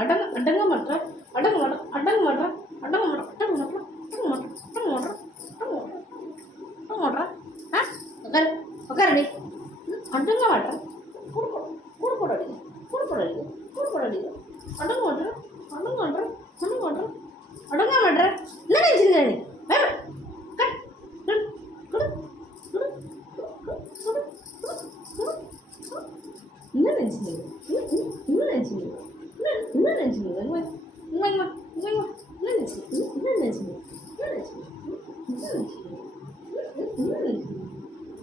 அடங்க மாட்டேன், அடங்க மாட்டேன், அடங்க மாட்டேன், அடங்க மாட்டேன், அடங்க மாட்டேன், அடங்க மாட்டேன், அடங்க மாட்டேன், அடங்க மாட்டேன். ஆ உட்காரு உட்காரடி. அடங்க மாட்டேன், கூடு கூடு போடாதீங்க, கூடு போடாதீங்க, கூடு போடாதீங்க. அடங்க மாட்டேன், அடங்க மாட்டேன், அடங்க மாட்டேன், அடங்க மாட்டேன். என்ன நினைச்சிருக்க நீ? வேற கட் குடு குடு குடு குடு குடு. என்ன நினைச்சிருக்க? என்ன நினைச்சிருக்க? என்ன நினைச்சிருக்க? என்ன நினைச்சிருக்க?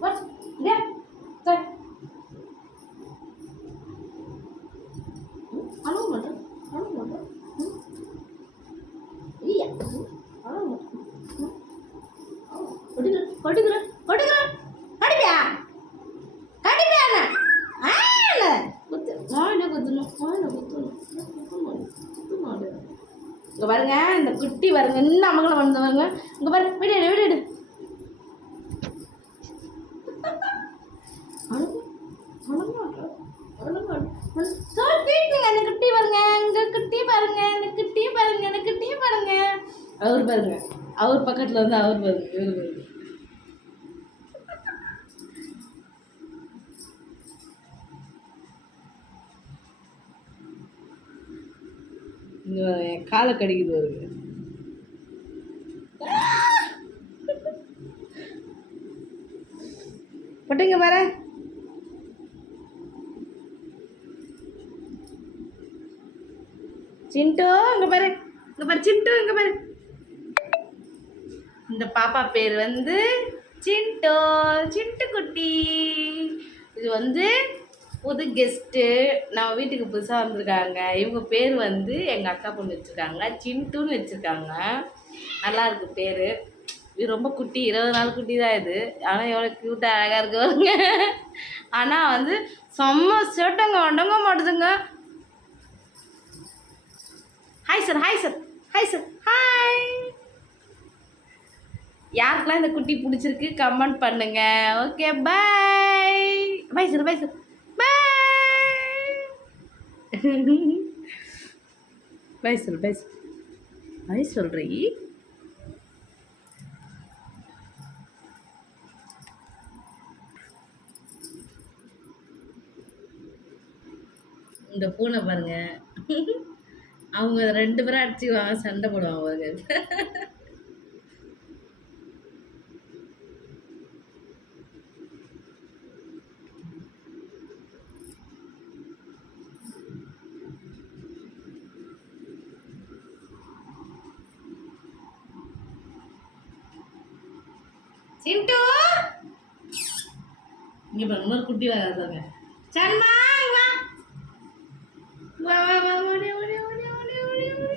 What? Yeah. Sorry. அழுக மாட்டேன், அழுக மாட்டேன். ஐயா, அழுக மாட்டேன். கொட்டுக்கிறேன், கொட்டுக்கிறேன், கொட்டுக்கிறேன். கடிப்பியா? கடிப்பியா என்ன? குத்து, மாடு குத்தணும், மாடு குத்தணும், குத்து மாடு. இங்கே பாருங்க, இந்த குட்டி பாருங்க, இன்னும் அமகலம் வந்து பாருங்க. இங்கே பாருங்க, விடு விடு விடு. அவர் பாருங்க, அவர் பக்கத்துல வந்து அவர் பாருங்க, இவர் பாருங்க. என் காலை கடிக்குது அவருக்கு. பட்டுங்க பாரு. சிண்டு இங்க பாரு, இங்க பாரு சிண்டு, இங்க பாரு. இந்த பாப்பா பேர் வந்து சிண்டு, சிண்டு குட்டி. இது வந்து புது கெஸ்ட்டு, நம்ம வீட்டுக்கு புதுசாக வந்திருக்காங்க. இவங்க பேர் வந்து எங்கள் அக்கா பொண்ணு வச்சுருக்காங்க, சிண்டுன்னு வச்சுருக்காங்க. நல்லா இருக்குது பேர். இது ரொம்ப குட்டி, 20 நாள் குட்டி தான் இது. ஆனால் எவ்வளோ க்யூட்டாக அழகாக இருக்குவாங்க. ஆனால் வந்து செம்ம சேட்டங்க, அடங்க மாட்டுதுங்க. Hi sir, hi sir, hi sir, hi. யாருக்கெல்லாம் இந்த குட்டி பிடிச்சிருக்கு கமெண்ட் பண்ணுங்க. Okay, bye. Bye sir, bye sir, bye. Bye sir, bye sir, bye சொல்றீ. இந்த பூனை பாருங்க, அவங்க 2 பேரும் அடிச்சுக்குவாங்க, சண்டை போடுவாங்க பாருங்க. சிண்டு இங்க பாருங்க, இன்னொரு குட்டி வராதாங்க. சன்மா வா வா வா வா, ஓடி ஓடி ஓடி ஓடி ஓடி ஓடி.